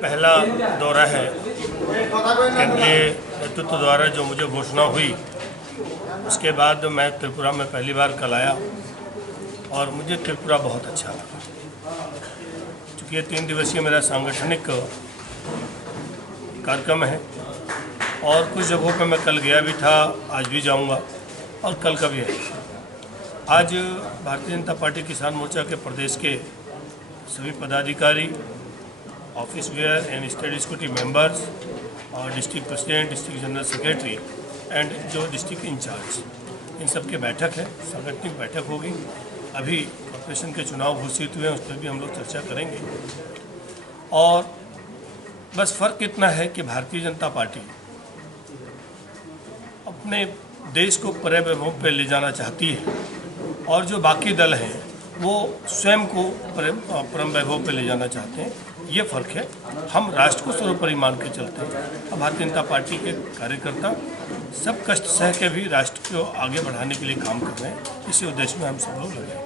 पहला दौरा है केंद्रीय नेतृत्व द्वारा जो मुझे घोषणा हुई, उसके बाद मैं त्रिपुरा में पहली बार कल आया और मुझे त्रिपुरा बहुत अच्छा लगा। चूँकि ये 3 दिवसीय मेरा सांगठनिक कार्यक्रम है और कुछ जगहों पर मैं कल गया भी था, आज भी जाऊंगा और कल का भी है। आज भारतीय जनता पार्टी किसान मोर्चा के प्रदेश के सभी पदाधिकारी, office bearer and state executive members और district president, district general secretary and जो डिस्ट्रिक्ट इंचार्ज, इन सब की बैठक है, सांगठनिक बैठक होगी। अभी कॉर्पोरेशन के चुनाव घोषित हुए हैं, उस पर भी हम लोग चर्चा करेंगे। और बस फ़र्क इतना है कि भारतीय जनता पार्टी अपने देश को परम पे ले जाना चाहती है और जो बाकी दल हैं वो स्वयं को परम वैभव पे ले जाना चाहते हैं। ये फ़र्क है। हम राष्ट्र को सर्वोपरि मान के चलते हैं। अब भारतीय जनता पार्टी के कार्यकर्ता सब कष्ट सह के भी राष्ट्र को आगे बढ़ाने के लिए काम कर रहे हैं। इसी उद्देश्य में हम सब लोग लगे हैं।